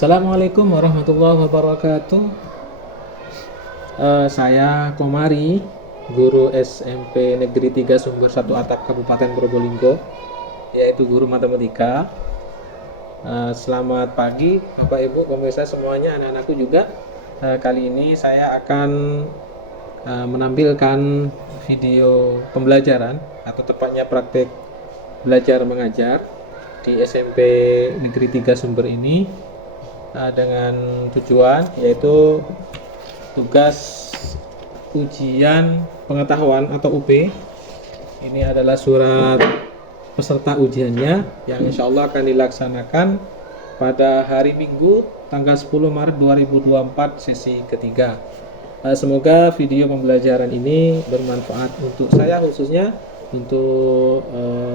Assalamualaikum warahmatullahi wabarakatuh. Saya Komari, guru SMP Negeri 3 Sumber 1 Atap Kabupaten Probolinggo, yaitu guru matematika. Selamat pagi Bapak Ibu, pemirsa semuanya, anak-anakku juga. Kali ini saya akan menampilkan video pembelajaran atau tepatnya praktek belajar mengajar di SMP Negeri 3 Sumber ini, dengan tujuan yaitu tugas ujian pengetahuan atau UP. Ini adalah surat peserta ujiannya yang insya Allah akan dilaksanakan pada hari Minggu tanggal 10 Maret 2024 sesi ketiga. Semoga video pembelajaran ini bermanfaat untuk saya khususnya, untuk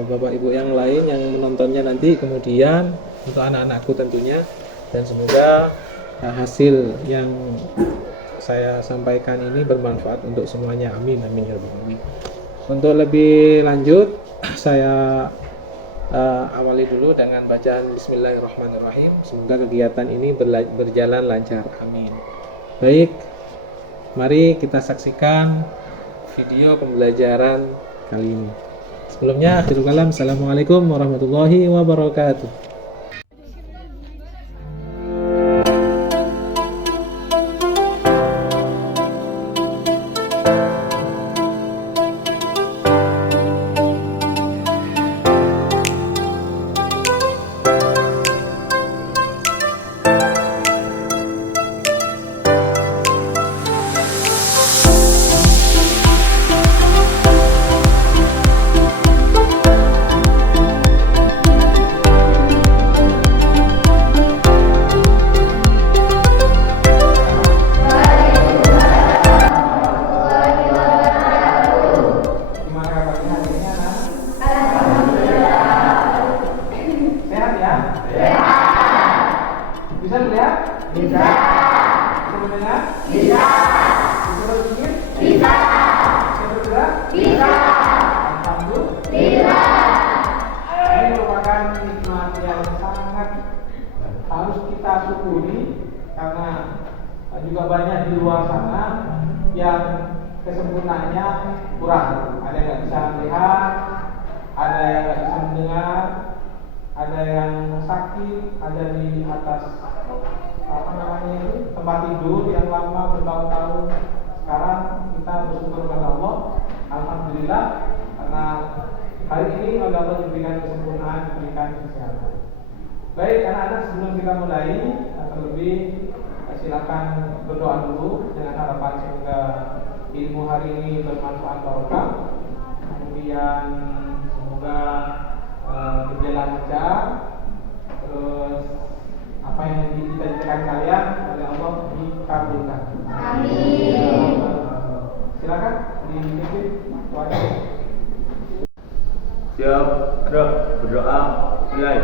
Bapak Ibu yang lain yang menontonnya nanti, kemudian untuk anak-anakku tentunya, dan semoga hasil yang saya sampaikan ini bermanfaat untuk semuanya. Amin amin ya rabbal alamin. Untuk lebih lanjut saya awali dulu dengan bacaan Bismillahirrahmanirrahim. Semoga kegiatan ini berjalan lancar. Amin. Baik, mari kita saksikan video pembelajaran kali ini. Sebelumnya akhirul kalam, assalamualaikum warahmatullahi wabarakatuh. Bisa melihat? Bisa. Bisa mendengar? Bisa. Bisa berpikir? Bisa. Bisa bergerak? Bisa. Alhamdulillah. Ini merupakan nikmat yang sangat harus kita syukuri, karena juga banyak di luar sana yang kesempurnaannya kurang. Ada yang nggak bisa melihat, ada yang nggak bisa mendengar, ada yang sakit, ada di atas tempat tidur yang lama bertahun-tahun. Sekarang kita bersyukur kepada Allah, alhamdulillah, karena hari ini oleh Allah diberikan kesempurnaan, diberikan kesehatan. Baik anak-anak, sebelum kita mulai, terlebih silakan berdoa dulu dengan harapan semoga ilmu hari ini bermanfaat barokah. Kemudian semoga berjalan lancar, terus apa yang dicita-citakan kalian oleh Allah dikabulkan. Amin. Silakan dipimpin doanya. Siap, gerak, berdoa, mulai.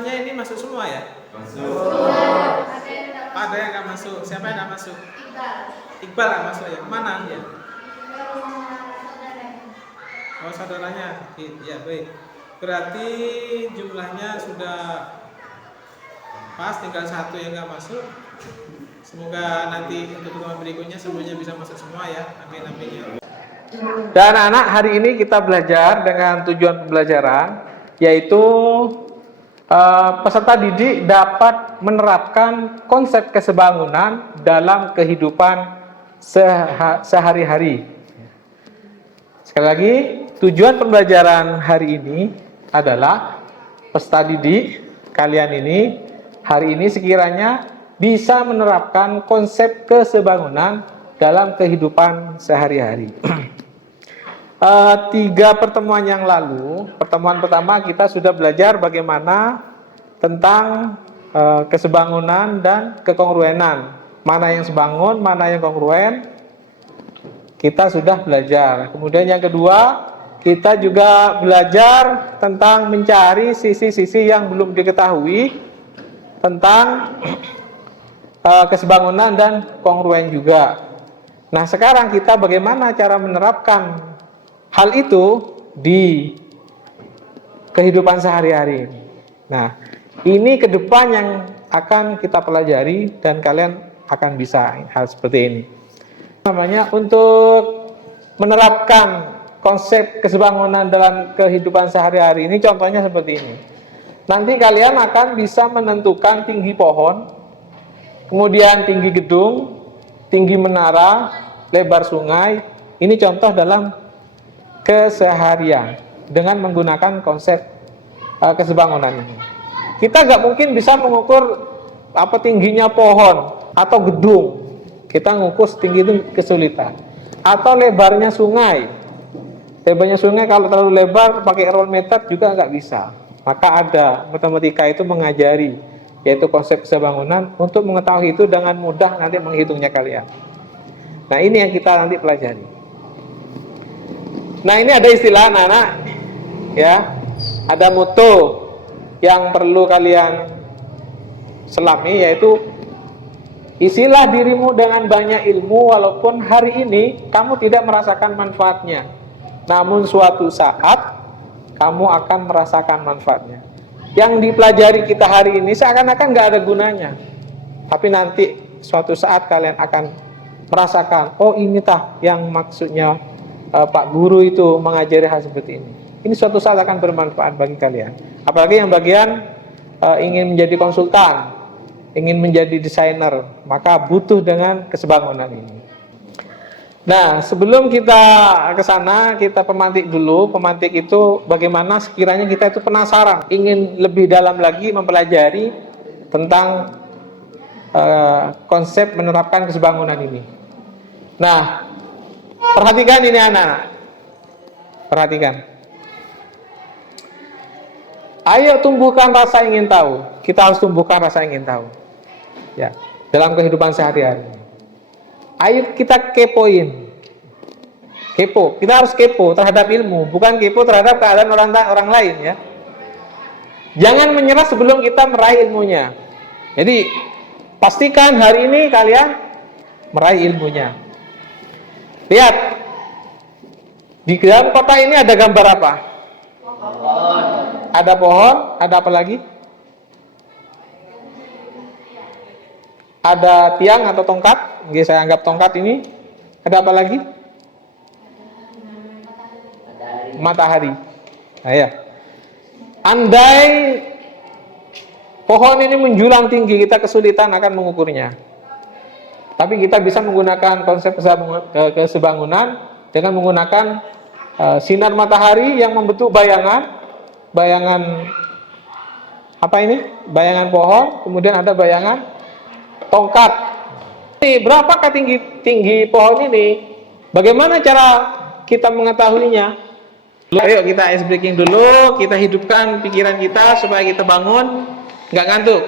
semuanya ini masuk semua ya? Ada yang nggak masuk. Siapa yang nggak masuk? Iqbal nggak masuk ya? Mana dia? Oh, saudaranya. Ya, baik. Berarti jumlahnya sudah pas, tinggal satu yang nggak masuk. Semoga nanti untuk pertemuan berikutnya semuanya bisa masuk semua ya. Amin amin ya. Dan anak, hari ini kita belajar dengan tujuan pembelajaran, yaitu peserta didik dapat menerapkan konsep kesebangunan dalam kehidupan sehari-hari. Sekali lagi, tujuan pembelajaran hari ini adalah peserta didik kalian ini hari ini sekiranya bisa menerapkan konsep kesebangunan dalam kehidupan sehari-hari. 3 pertemuan yang lalu, pertemuan pertama kita sudah belajar bagaimana tentang kesebangunan dan kekongruenan. Mana yang sebangun, mana yang kongruen, kita sudah belajar. Kemudian yang kedua, kita juga belajar tentang mencari sisi-sisi yang belum diketahui tentang kesebangunan dan kongruen juga. Nah, sekarang kita bagaimana cara menerapkan hal itu di kehidupan sehari-hari. Nah, ini ke depan yang akan kita pelajari dan kalian akan bisa hal seperti ini. Namanya untuk menerapkan konsep kesebangunan dalam kehidupan sehari-hari ini, contohnya seperti ini. Nanti kalian akan bisa menentukan tinggi pohon, kemudian tinggi gedung, tinggi menara, lebar sungai. Ini contoh dalam keseharian dengan menggunakan konsep kesebangunan ini. Kita nggak mungkin bisa mengukur apa tingginya pohon atau gedung. Kita ngukur tinggi itu kesulitan. Atau lebarnya sungai. Lebarnya sungai kalau terlalu lebar pakai rollmeter juga nggak bisa. Maka ada matematika itu mengajari, yaitu konsep kesebangunan untuk mengetahui itu dengan mudah nanti menghitungnya kalian. Nah, ini yang kita nanti pelajari. Nah, ini ada istilah anak-anak ya. Ada moto yang perlu kalian selami, yaitu isilah dirimu dengan banyak ilmu walaupun hari ini kamu tidak merasakan manfaatnya. Namun suatu saat kamu akan merasakan manfaatnya. Yang dipelajari kita hari ini seakan-akan nggak ada gunanya. Tapi nanti suatu saat kalian akan merasakan, oh ini tah yang maksudnya Pak Guru itu mengajari hal seperti ini. Ini suatu saat akan bermanfaat bagi kalian. Apalagi yang bagian ingin menjadi konsultan, ingin menjadi desainer, maka butuh dengan kesebangunan ini. Nah, sebelum kita ke sana, kita pemantik dulu. Pemantik itu bagaimana sekiranya kita itu penasaran, ingin lebih dalam lagi mempelajari tentang konsep menerapkan kesebangunan ini. Nah, perhatikan ini anak-anak. Perhatikan. Ayo tumbuhkan rasa ingin tahu. Kita harus tumbuhkan rasa ingin tahu. Ya, dalam kehidupan sehari-hari. Ayo kita kepoin. Kepo. Kita harus kepo terhadap ilmu, bukan kepo terhadap keadaan orang lain ya. Jangan menyerah sebelum kita meraih ilmunya. Jadi, pastikan hari ini kalian meraih ilmunya. Lihat, di dalam kotak ini ada gambar apa? Pohon. Ada pohon, ada apa lagi? Ada tiang atau tongkat? Oke, saya anggap tongkat ini. Ada apa lagi? Matahari. Nah, ya. Andai pohon ini menjulang tinggi, kita kesulitan akan mengukurnya. Tapi kita bisa menggunakan konsep kesebangunan dengan menggunakan sinar matahari yang membentuk bayangan apa ini? Bayangan pohon, kemudian ada bayangan tongkat. Ini berapakah tinggi pohon ini? Bagaimana cara kita mengetahuinya? Ayo kita ice breaking dulu, kita hidupkan pikiran kita supaya kita bangun, nggak ngantuk.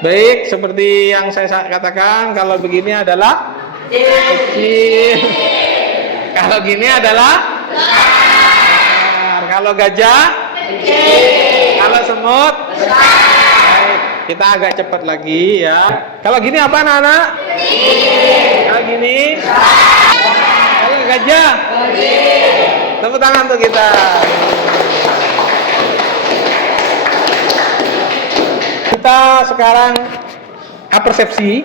Baik, seperti yang saya katakan, kalau begini adalah kecil. Kalau gini adalah besar. Kalau gajah kecil. Kalau semut? Baik, kita agak cepat lagi ya. Kalau gini apa anak-anak? Kalau gini? Kalau gajah? Tepuk tangan untuk kita. Kita sekarang apersepsi.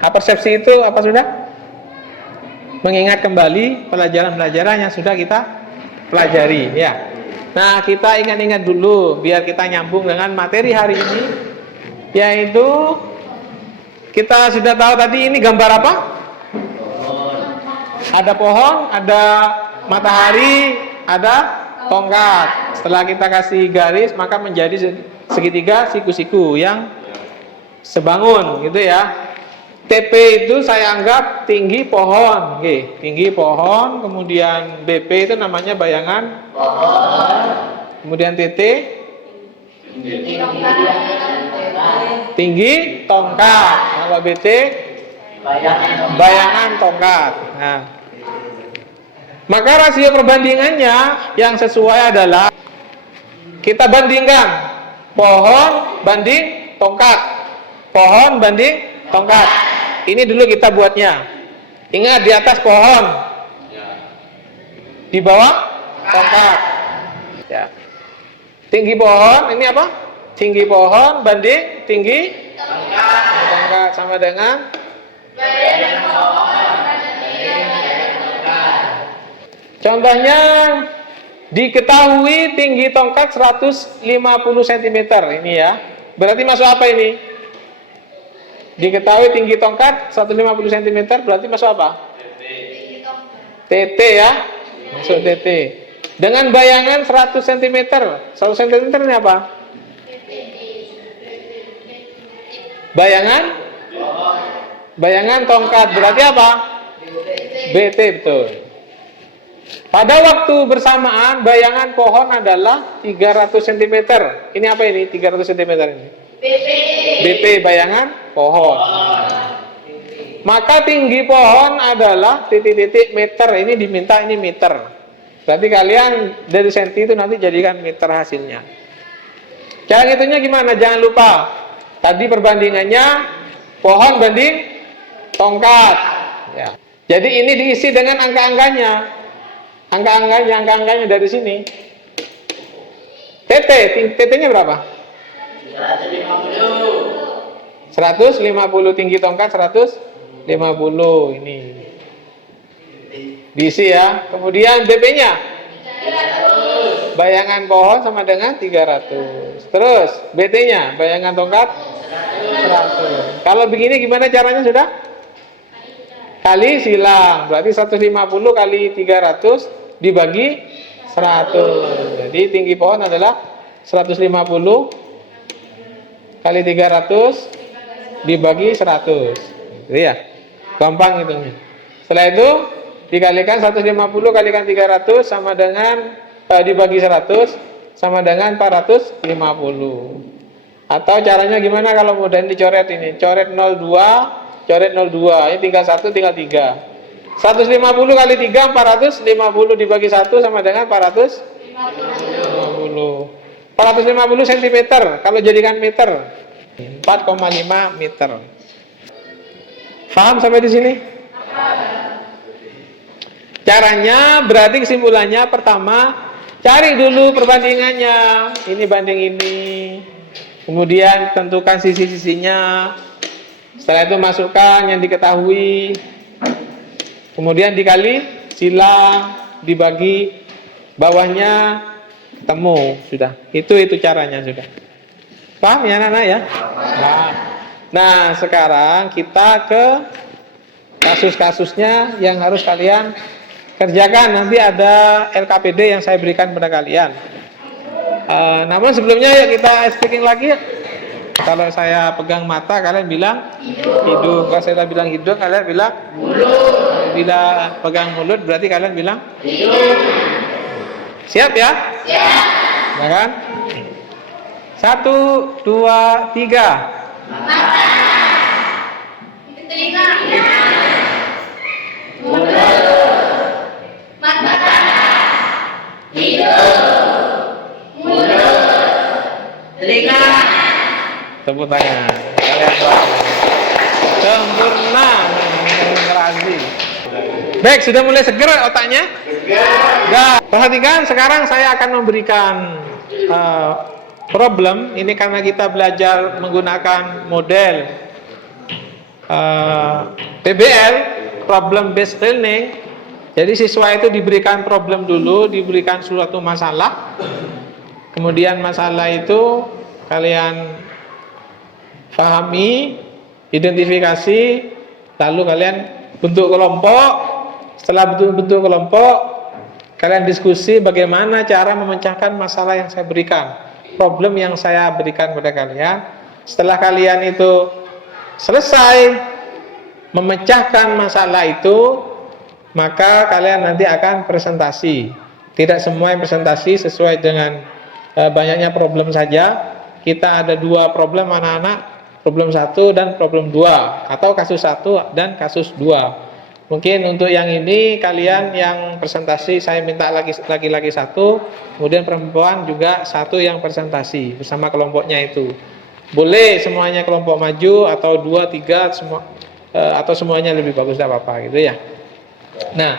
Apersepsi itu apa sudah? Mengingat kembali pelajaran-pelajaran yang sudah kita pelajari ya. Nah, kita ingat-ingat dulu biar kita nyambung dengan materi hari ini, yaitu kita sudah tahu tadi ini gambar apa? Ada pohon, ada matahari, ada tongkat. Setelah kita kasih garis, maka menjadi segitiga siku-siku yang sebangun gitu ya. TP itu saya anggap tinggi pohon, oke, tinggi pohon. Kemudian BP itu namanya bayangan pohon. Kemudian TT tinggi tongkat. Kalau BT bayangan tongkat. Nah, maka rasio perbandingannya yang sesuai adalah kita bandingkan pohon banding tongkat, pohon banding tongkat. Ini dulu kita buatnya. Ingat, di atas pohon, di bawah tongkat. Ya. Tinggi pohon, ini apa? Tinggi pohon banding tinggi tongkat sama dengan contohnya diketahui tinggi tongkat 150 cm ini ya. Berarti masuk apa ini? Diketahui tinggi tongkat 150 cm berarti masuk apa? TT ya. Masuk TT. Dengan bayangan 100 cm. 100 cm ini apa? Bayangan tongkat berarti apa? BT, betul. Pada waktu bersamaan bayangan pohon adalah 300 cm. Ini apa ini 300 cm ini? BP bayangan pohon. Maka tinggi pohon adalah titik-titik meter. Ini diminta ini meter. Berarti kalian dari senti itu nanti jadikan meter hasilnya. Cara ngitungnya gimana? Jangan lupa. Tadi perbandingannya pohon banding tongkat. Ya. Jadi ini diisi dengan angka-angkanya. Angka-angkanya dari sini. TT-nya berapa? 150 tinggi tongkat 150 ini diisi ya. Kemudian BP-nya bayangan pohon sama dengan 300. Terus BT-nya bayangan tongkat 100. Kalau begini gimana caranya sudah? Kali silang. Berarti 150 kali 300 dibagi 100. Jadi tinggi pohon adalah 150 kali 300 dibagi 100. Gitu ya. Gampang hitungnya. Setelah itu dikalikan 150 kalikan 300 sama dengan dibagi 100 sama dengan 450. Atau caranya gimana kalau mudah dicoret ini? Coret 02, coret 02. Ini tinggal 1 tinggal 3. 150 kali 3 450 dibagi 1 sama dengan 450. 450 cm kalau jadikan meter 4,5 meter. Paham sampai di sini? Caranya berarti kesimpulannya pertama cari dulu perbandingannya. Ini banding ini. Kemudian tentukan sisi-sisinya. Setelah itu masukkan yang diketahui. Kemudian dikali silang, dibagi bawahnya ketemu sudah. Itu caranya sudah. Paham ya anak-anak ya? Nah, sekarang kita ke kasus-kasusnya yang harus kalian kerjakan. Nanti ada LKPD yang saya berikan pada kalian. Namun sebelumnya ya kita speaking lagi ya. Kalau saya pegang mata kalian bilang hidung. Kalau saya bilang hidung kalian bilang mulut. Bila pegang mulut berarti kalian bilang hidung. Siap ya? Siap. Ya kan? 1, 2, 3. Mata. Telinga. Mulut. Mata. Hidung. Mulut. Tepuk tangan. Kalian bagus. Sempurna. Konsentrasi. Baik, sudah mulai seger otaknya? Seger. Perhatikan, sekarang saya akan memberikan problem. Ini karena kita belajar menggunakan model PBL, Problem Based Learning. Jadi siswa itu diberikan problem dulu, diberikan suatu masalah. Kemudian masalah itu kalian pahami, identifikasi, lalu kalian bentuk kelompok. Setelah bentuk kelompok, kalian diskusi bagaimana cara memecahkan masalah yang saya berikan, problem yang saya berikan kepada kalian. Setelah kalian itu selesai memecahkan masalah itu, maka kalian nanti akan presentasi. Tidak semua yang presentasi sesuai dengan banyaknya problem saja. Kita ada 2 problem anak-anak, problem 1 dan problem 2, atau kasus 1 dan kasus 2. Mungkin untuk yang ini kalian yang presentasi saya minta laki-laki 1, kemudian perempuan juga 1 yang presentasi bersama kelompoknya itu. Boleh semuanya kelompok maju atau 2, 3 semua, atau semuanya lebih bagus, tidak apa-apa gitu ya. Nah,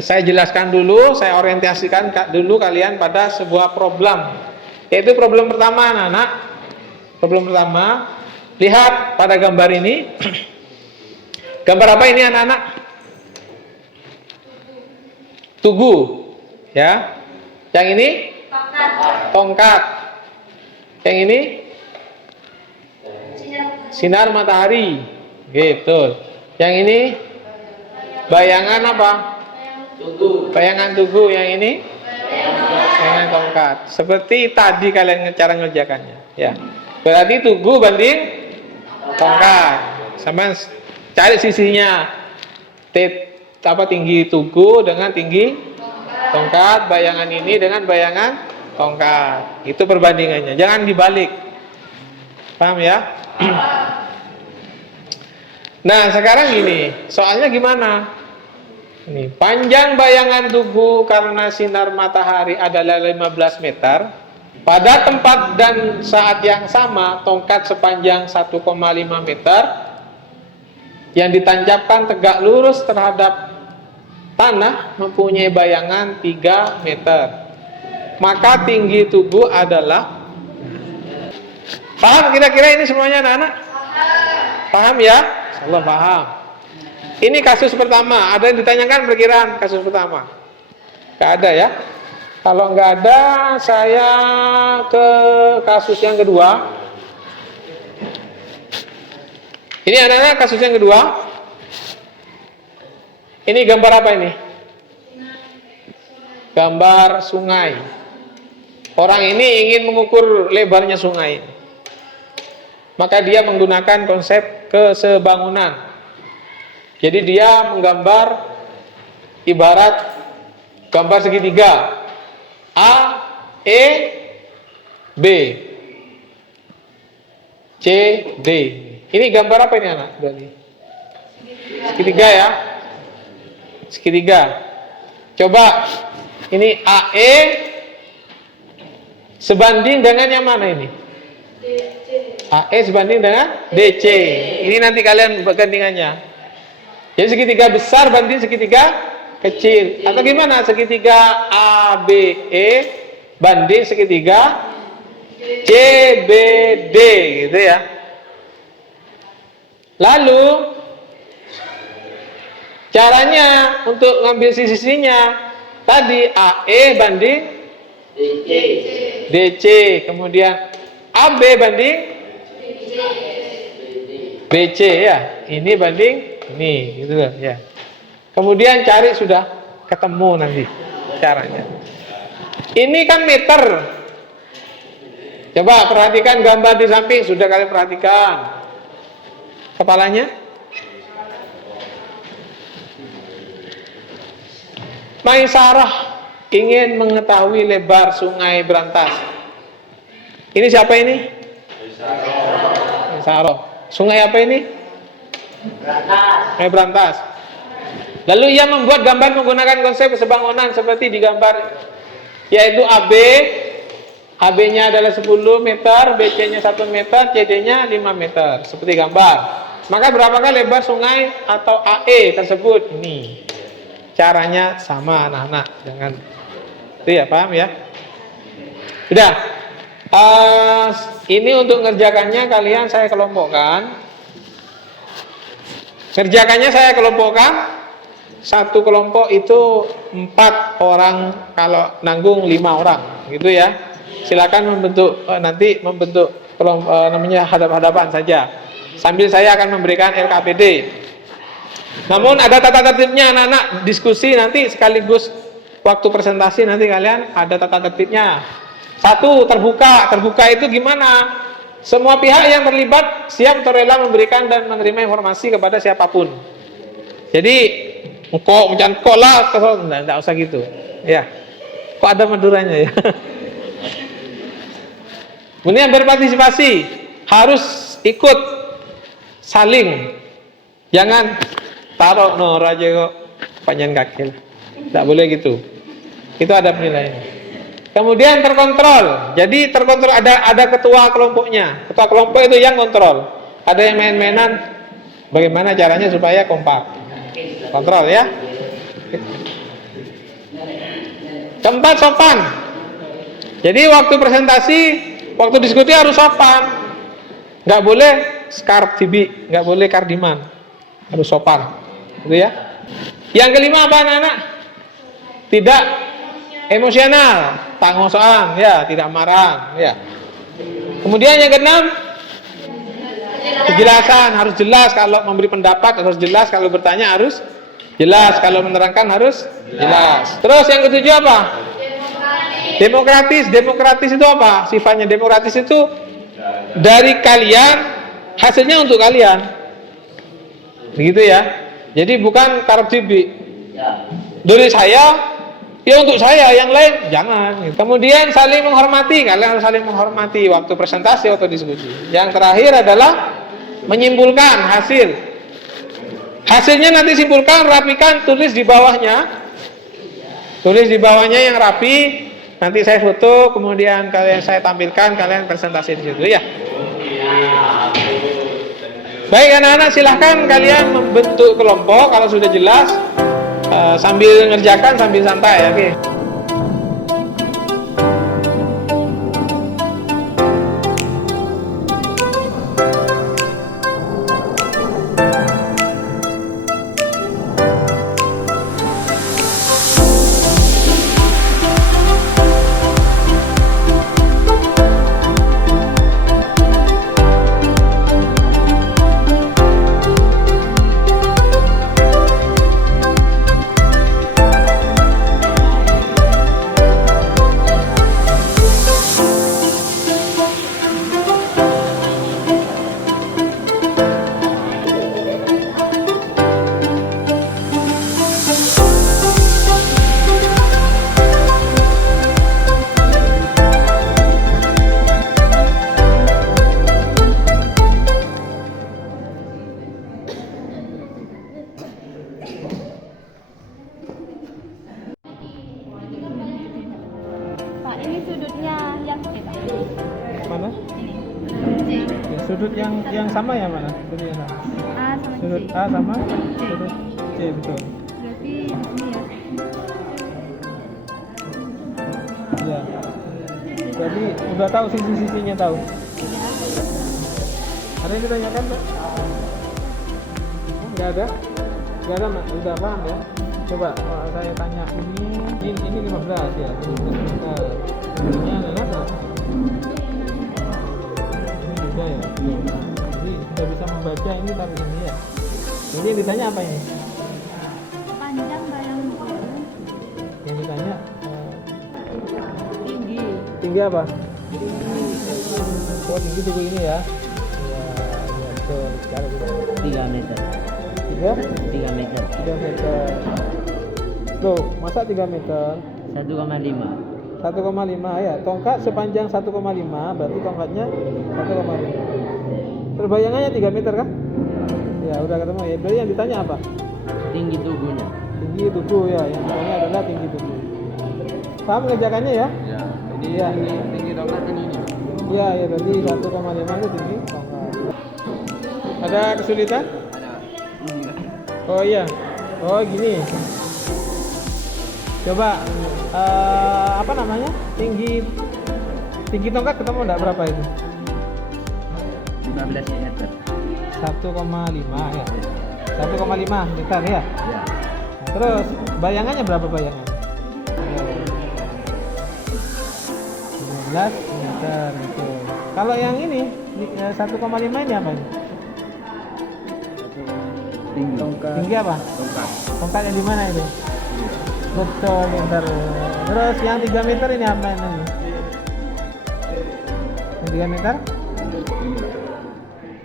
saya jelaskan dulu, saya orientasikan dulu kalian pada sebuah problem. Yaitu problem pertama anak-anak. Problem pertama, lihat pada gambar ini. Gambar apa ini anak-anak? Tugu, ya. Yang ini? Tongkat. Yang ini? Sinar matahari. Gitu. Yang ini? Bayangan apa? Bayangan tugu. Yang ini? Bayangan tongkat. Seperti tadi kalian cara ngerjakannya, ya. Berarti tugu banding tongkat. Sama cari sisinya. Tinggi tugu dengan tinggi tongkat, bayangan ini dengan bayangan tongkat. Itu perbandingannya. Jangan dibalik. Paham ya? Nah, sekarang gini, soalnya gimana? Ini, panjang bayangan tugu karena sinar matahari adalah 15 meter. Pada tempat dan saat yang sama, tongkat sepanjang 1,5 meter yang ditancapkan tegak lurus terhadap tanah mempunyai bayangan 3 meter. Maka tinggi tugu adalah, paham kira-kira ini semuanya anak-anak? Paham ya? Allah paham. Ini kasus pertama. Ada yang ditanyakan perkiraan kasus pertama? Gak ada ya? Kalau nggak ada, saya ke kasus yang kedua. Ini anak-anak kasus yang kedua. Ini gambar apa ini? Gambar sungai. Orang ini ingin mengukur lebarnya sungai. Maka dia menggunakan konsep kesebangunan. Jadi dia menggambar ibarat gambar segitiga. A, E, B, C, D. Ini gambar apa ini anak? Segitiga ya. Segitiga. Coba ini AE sebanding dengan yang mana ini? AE sebanding dengan DC. Ini nanti kalian bandingannya. Jadi segitiga besar banding segitiga kecil. Atau gimana? Segitiga ABE banding segitiga CBD gitu ya. Lalu caranya untuk ngambil sisi-sisinya tadi AE banding DC, kemudian AB banding BC ya. Ini banding ini gitu loh ya. Kemudian cari sudah ketemu nanti caranya. Ini kan meter. Coba perhatikan gambar di samping, sudah kalian perhatikan. Kepalanya Maisarah ingin mengetahui lebar sungai Brantas. Ini siapa ini? Maisarah. Sungai apa ini? Brantas. Sungai Brantas. Lalu ia membuat gambar menggunakan konsep kesebangunan seperti di gambar, yaitu AB, AB-nya adalah 10 meter, BC-nya 1 meter, CD-nya 5 meter, seperti gambar. Maka berapakah lebar sungai atau AE tersebut? Ini caranya sama anak-anak, jangan itu ya, paham ya? Sudah. Ini untuk ngerjakannya kalian saya kelompokkan. Ngerjakannya saya kelompokkan. Satu kelompok itu 4 orang, kalau nanggung 5 orang, gitu ya. Silakan membentuk nanti membentuk kelompok namanya hadap-hadapan saja. Sambil saya akan memberikan LKPD. Namun ada tata tertibnya anak-anak, diskusi nanti sekaligus waktu presentasi nanti kalian ada tata tertibnya. 1, terbuka. Terbuka itu gimana? Semua pihak yang terlibat siap atau rela memberikan dan menerima informasi kepada siapapun. Jadi kok jangan kok lah, enggak usah gitu. Ya. Kok ada Maduranya ya? Kemudian berpartisipasi, harus ikut saling. Jangan taruh no raja kok panjang kaki. Tidak boleh gitu. Itu ada penilaiannya. Kemudian terkontrol. Jadi terkontrol, ada ketua kelompoknya. Ketua kelompok itu yang kontrol. Ada yang main-mainan. Bagaimana caranya supaya kompak? Kontrol ya. Keempat, sopan. Jadi waktu presentasi, waktu diskusi harus sopan. Nggak boleh skarp cibi, nggak boleh kardiman. Harus sopan. Gitu ya. Yang kelima apa anak-anak? Tidak emosional, tak ngosokan, ya, tidak marah, ya. Kemudian yang keenam, kejelasan, harus jelas kalau memberi pendapat, harus jelas kalau bertanya, harus jelas kalau menerangkan, harus jelas. Terus yang ketujuh apa? Demokratis. Demokratis itu apa? Sifatnya demokratis itu dari kalian, hasilnya untuk kalian. Begitu ya. Jadi bukan karep cibi. Dari saya, ya untuk saya, yang lain jangan. Kemudian saling menghormati, kalian harus saling menghormati waktu presentasi atau diskusi. Yang terakhir adalah menyimpulkan hasil. Hasilnya nanti simpulkan, rapikan, tulis di bawahnya. Tulis di bawahnya yang rapi. Nanti saya foto, kemudian kalian saya tampilkan, kalian presentasi di situ ya. Baik anak-anak, silahkan kalian membentuk kelompok kalau sudah jelas. Sambil ngerjakan, sambil santai, oke. Pak, ini sudutnya yang Pak. Mana? Ini. Ya, sudut yang sama ya mana? Sudut yang sama. A sama C. Sudut A sama sudut C, betul. Berarti di sini ya. Iya. Jadi udah tahu sisi-sisinya tahu. Ada yang ditanyakan, Pak? Nggak ada? Nggak ada, Mak. Udah paham ya? Coba saya tanya ini 15 ya, ini 15. Ini anak-anak. Ini juga ya. Jadi sudah bisa membaca ini taruh ini ya. Jadi yang ditanya apa ini? Panjang bayang Yang ditanya tinggi. tinggi apa? Oh, tinggi tubuh ini ya. Iya, betul. Sekarang 3 meter. 3 meter. 3 meter. Loh, masa 3 meter? 1,5. 1,5 ya. Tongkat sepanjang 1,5, berarti tongkatnya 1,5. Terbayangannya 3 meter kan? Ya, udah ketemu ya. Berarti yang ditanya apa? Tinggi tubuhnya. Tinggi tubuh ya. Yang ditanya adalah tinggi tubuh. Paham ngerjakannya ya? Ya. Iya. Tinggi tongkat kan ini. Iya, ya berarti 1,5 itu tinggi tongkat. Ada kesulitan? Ada. Oh iya. Oh gini. Coba apa namanya? Tinggi tongkat ketemu enggak berapa itu? 15 meter. 1,5 ya. 1,5 meter ya. Ya. Terus bayangannya berapa bayangan? 15 meter itu. Kalau yang ini 1,5 ini apa ini? Tinggi. Tongkat. Tinggi apa? Tongkat. Tongkat yang di mana itu? Betul meter. Terus yang 3 meter ini apa ini? Yang 3 meter?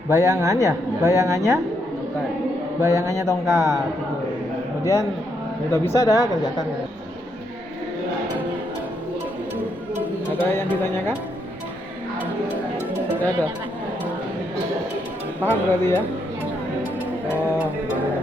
Bayangan ya? Bayangannya? Tongkat. Bayangannya tongkat. Gitu. Kemudian udah bisa dah kerjakan. Ada yang ditanyakan? Tidak ada. Paham berarti ya? Oh, ya.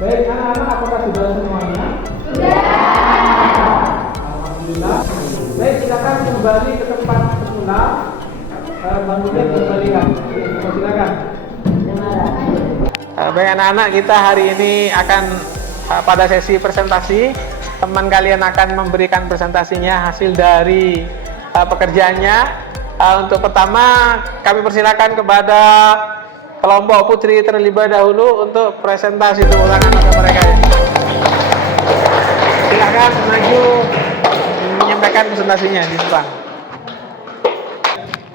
Baik anak-anak, apakah sudah semuanya? Sudah. Alhamdulillah. Baik, silakan kembali ke tempat semula. Bangunnya dikembalikan. Silakan. Baik anak-anak, kita hari ini akan pada sesi presentasi. Teman kalian akan memberikan presentasinya hasil dari pekerjaannya. Untuk pertama, kami persilakan kepada kelompok putri terlebih dahulu untuk presentasi tepuk tangan untuk mereka. Silakan maju menyampaikan presentasinya di depan.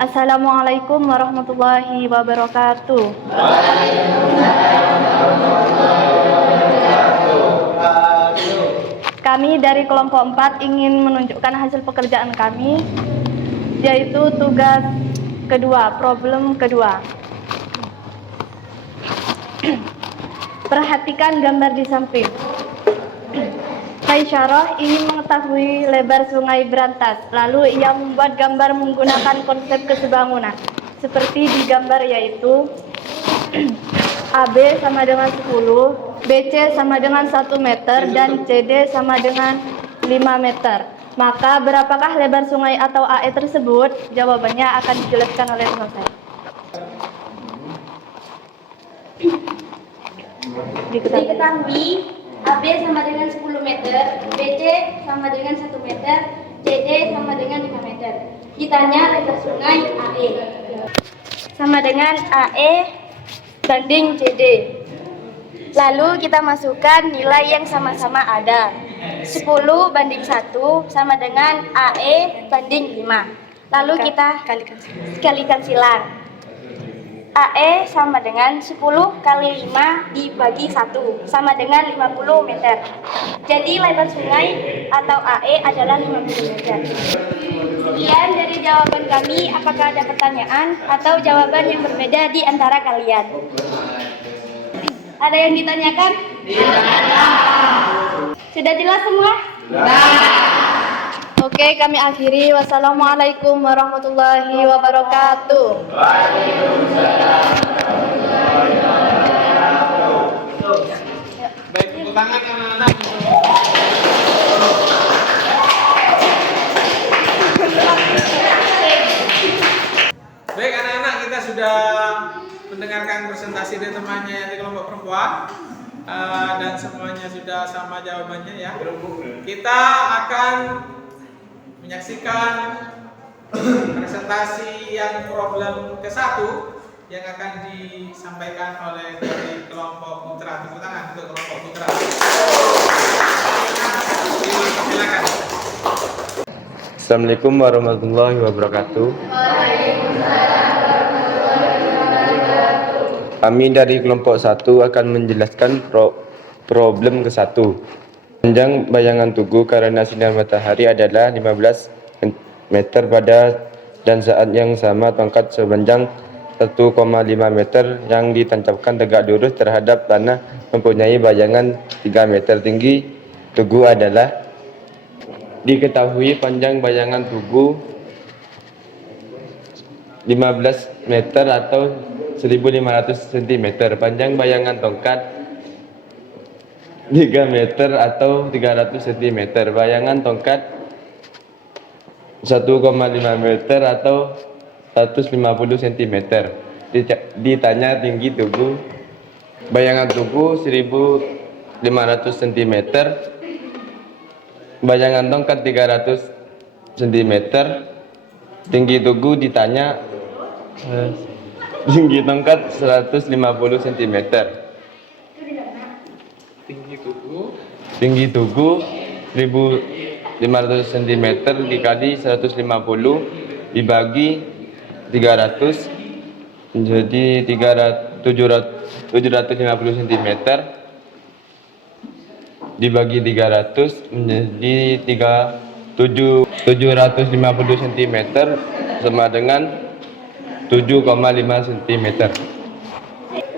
Assalamualaikum warahmatullahi wabarakatuh. Kami dari kelompok 4 ingin menunjukkan hasil pekerjaan kami, yaitu tugas kedua, problem kedua. Perhatikan gambar di samping. Kaisyarah ingin mengetahui lebar sungai Berantas. Lalu ia membuat gambar menggunakan konsep kesebangunan. Seperti di gambar yaitu AB sama dengan 10, BC sama dengan 1 meter, dan CD sama dengan 5 meter. Maka berapakah lebar sungai atau AE tersebut? Jawabannya akan dijelaskan oleh teman saya. Diketahui AB sama dengan 10 meter, BC sama dengan 1 meter, CD sama dengan 5 meter. Ditanya lebar sungai AE sama dengan AE banding CD. Lalu kita masukkan nilai yang sama-sama ada. 10 banding 1 sama dengan AE banding 5. Lalu kita kalikan silang. AE sama dengan 10 kali 5 dibagi 1 sama dengan 50 meter. Jadi lebar sungai atau AE adalah 50 meter. Sekian dari jawaban kami. Apakah ada pertanyaan atau jawaban yang berbeda di antara kalian? Ada yang ditanyakan? Sudah jelas semua? Oke, kami akhiri. Wassalamualaikum warahmatullahi wabarakatuh. Baik, tangan anak-anak untuk baik anak-anak, kita sudah mendengarkan presentasi dari temannya yang di kelompok perempuan dan semuanya sudah sama jawabannya ya. Kita akan menyaksikan presentasi yang problem ke-1 yang akan disampaikan oleh dari kelompok putra. Tepuk tangan untuk kelompok putra. Silakan. Assalamualaikum warahmatullahi wabarakatuh. Kami dari kelompok 1 akan menjelaskan problem ke-1. Panjang bayangan tugu karena sinar matahari adalah 15 meter pada dan saat yang sama tongkat sepanjang 1,5 meter yang ditancapkan tegak lurus terhadap tanah mempunyai bayangan 3 meter tinggi tugu adalah. Diketahui panjang bayangan tugu 15 meter atau 1500 cm, panjang bayangan tongkat 3 meter atau 300 cm, bayangan tongkat 1,5 meter atau 150 cm. Ditanya tinggi tugu, bayangan tugu 1500 cm, bayangan tongkat 300 cm, tinggi tugu ditanya tinggi tongkat 150 cm. Tinggi tugu 1500 cm dikali 150 dibagi 300 menjadi 750 cm dibagi 300 menjadi 750 cm sama dengan 7,5 cm.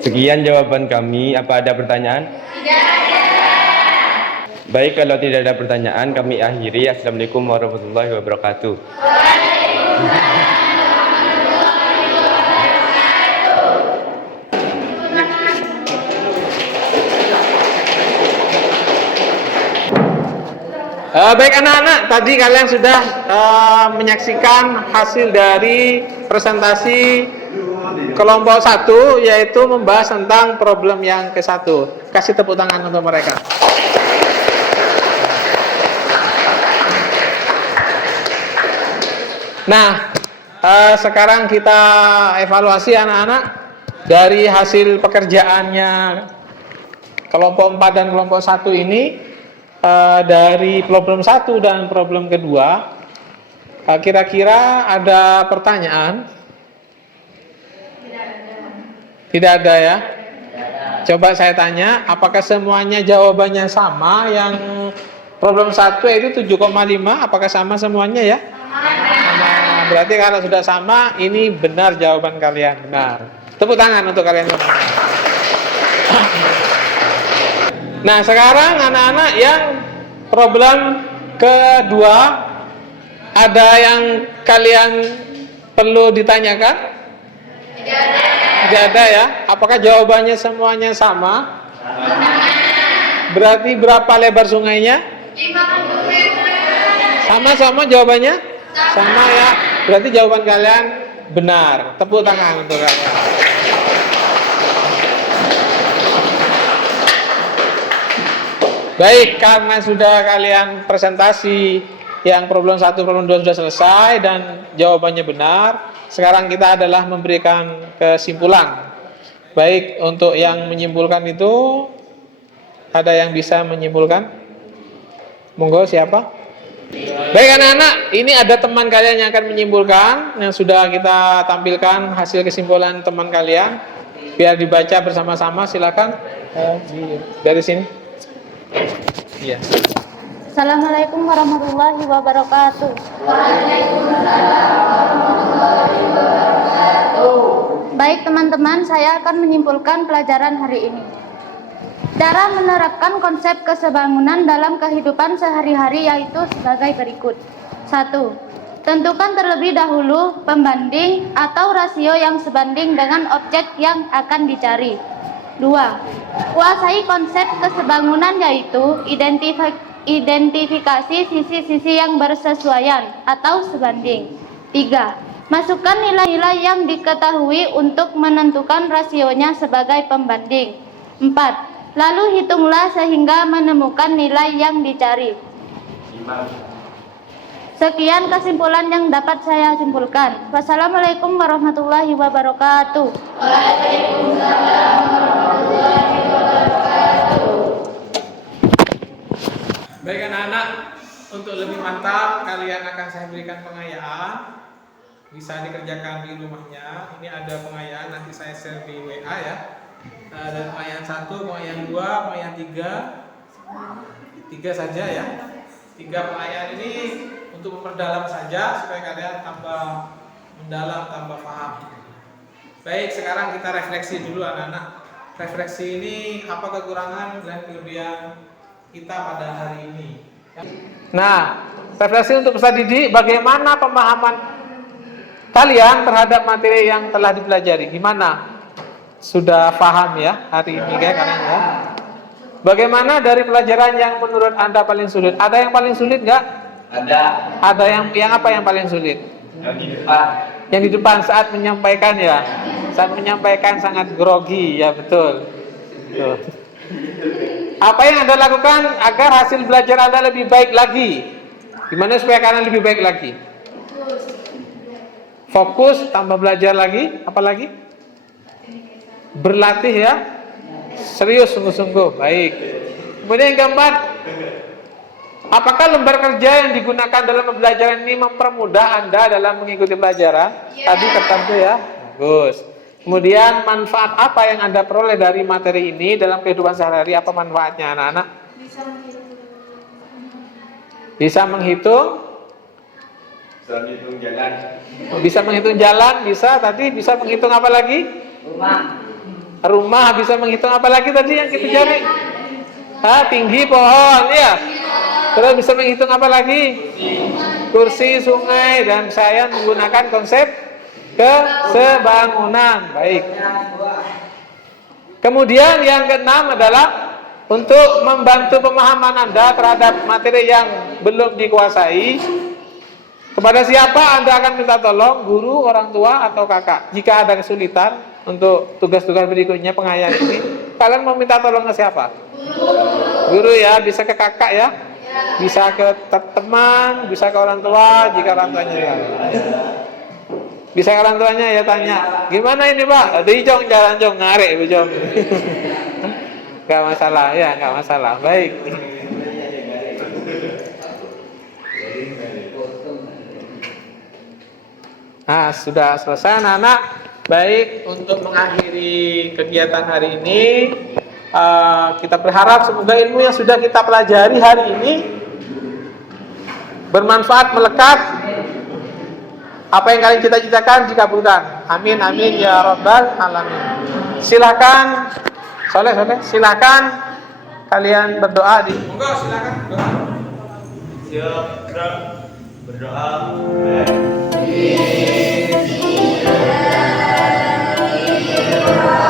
Sekian jawaban kami. Apa ada pertanyaan? Tidak ada. Baik, kalau tidak ada pertanyaan kami akhiri. Assalamualaikum warahmatullahi wabarakatuh. Baik anak-anak, tadi kalian sudah menyaksikan hasil dari presentasi kelompok 1, yaitu membahas tentang problem yang ke-1. Kasih tepuk tangan untuk mereka. Nah, sekarang kita evaluasi anak-anak dari hasil pekerjaannya kelompok 4 dan kelompok 1 ini. Dari problem 1 dan problem kedua, kira-kira ada pertanyaan? Tidak ada ya? Coba saya tanya, apakah semuanya jawabannya sama? Yang problem 1 yaitu 7,5, apakah sama semuanya ya? Sama. Berarti kalau sudah sama, ini benar jawaban kalian, benar. Tepuk tangan untuk kalian semua. Nah, sekarang anak-anak yang problem kedua, ada yang kalian perlu ditanyakan? Tidak ada ya? Apakah jawabannya semuanya sama? Berarti berapa lebar sungainya? 50 meter. Sama-sama jawabannya? Sama ya? Berarti jawaban kalian benar. Tepuk tangan untuk kalian. Baik, karena sudah kalian presentasi yang problem 1, problem 2 sudah selesai dan jawabannya benar, sekarang kita adalah memberikan kesimpulan. Baik, untuk yang menyimpulkan itu, ada yang bisa menyimpulkan? Monggo, siapa? Baik anak-anak, ini ada teman kalian yang akan menyimpulkan, yang sudah kita tampilkan hasil kesimpulan teman kalian. Biar dibaca bersama-sama, silakan dari sini. Iya. Assalamualaikum warahmatullahi wabarakatuh. Baik teman-teman, saya akan menyimpulkan pelajaran hari ini. Cara menerapkan konsep kesebangunan dalam kehidupan sehari-hari yaitu sebagai berikut. 1. Tentukan terlebih dahulu pembanding atau rasio yang sebanding dengan objek yang akan dicari. 2. Kuasai konsep kesebangunan yaitu identifikasi sisi-sisi yang bersesuaian atau sebanding. 3. Masukkan nilai-nilai yang diketahui untuk menentukan rasionya sebagai pembanding. 4. Lalu hitunglah sehingga menemukan nilai yang dicari. Sekian kesimpulan yang dapat saya simpulkan. Wassalamualaikum warahmatullahi wabarakatuh. Baik anak-anak, untuk lebih mantap kalian akan saya berikan pengayaan. Bisa dikerjakan di rumahnya. Ini ada pengayaan, nanti saya share di WA ya. Ada pengayaan 1, pengayaan 2, pengayaan 3. 3 saja ya. 3 pengayaan ini untuk memperdalam saja supaya kalian tambah mendalam, tambah paham. Baik, sekarang kita refleksi dulu anak-anak. Refleksi ini apa kekurangan dan kelebihan kita pada hari ini. Nah, refleksi untuk peserta didik, bagaimana pemahaman kalian terhadap materi yang telah dipelajari? Gimana? Sudah paham ya hari ini kayak kalian ya? Bagaimana dari pelajaran yang menurut Anda paling sulit? Ada yang paling sulit nggak? Ada. Ada yang apa yang paling sulit? Yang di depan. Yang di depan saat menyampaikan ya. Saat menyampaikan sangat grogi ya, betul. Tuh. Apa yang Anda lakukan agar hasil belajar Anda lebih baik lagi? Gimana supaya kalian lebih baik lagi? Fokus, tambah belajar lagi, apa lagi? Berlatih ya. Serius sungguh-sungguh, baik. Kemudian yang keempat, apakah lembar kerja yang digunakan dalam pembelajaran ini mempermudah Anda dalam mengikuti pelajaran? Tadi tertentu ya. Bagus. Kemudian manfaat apa yang Anda peroleh dari materi ini dalam kehidupan sehari-hari? Apa manfaatnya anak-anak? Bisa menghitung. Bisa menghitung jalan. Bisa menghitung jalan, bisa. Tadi bisa menghitung apa lagi? Rumah. Bisa menghitung apa lagi tadi yang kita cari? Tinggi pohon, ya. Terus bisa menghitung apa lagi? Kursi, sungai, dan saya menggunakan konsep kesebangunan. Baik. Kemudian yang keenam adalah untuk membantu pemahaman Anda terhadap materi yang belum dikuasai. Kepada siapa Anda akan minta tolong? Guru, orang tua, atau kakak? Jika ada kesulitan untuk tugas-tugas berikutnya pengayaan ini, kalian mau minta tolong ke siapa? Guru ya, bisa ke kakak ya, bisa ke teman, bisa ke orang tua, jika orang tuanya ya. Bisa ke orang tuanya ya, tanya, gimana ini Pak? Di jong jalan jong ngarek jong. Gak masalah ya, gak masalah. Baik. Nah, sudah selesai anak-anak. Baik, untuk mengakhiri kegiatan hari ini, kita berharap semoga ilmu yang sudah kita pelajari hari ini bermanfaat, melekat. Apa yang kalian cita-citakan dikabulkan. Amin, amin ya rabbal alamin. Silakan, Soleh, silakan kalian berdoa di. Monggo, silakan berdoa. Siap, berdoa. Bismillahirrahmanirrahim.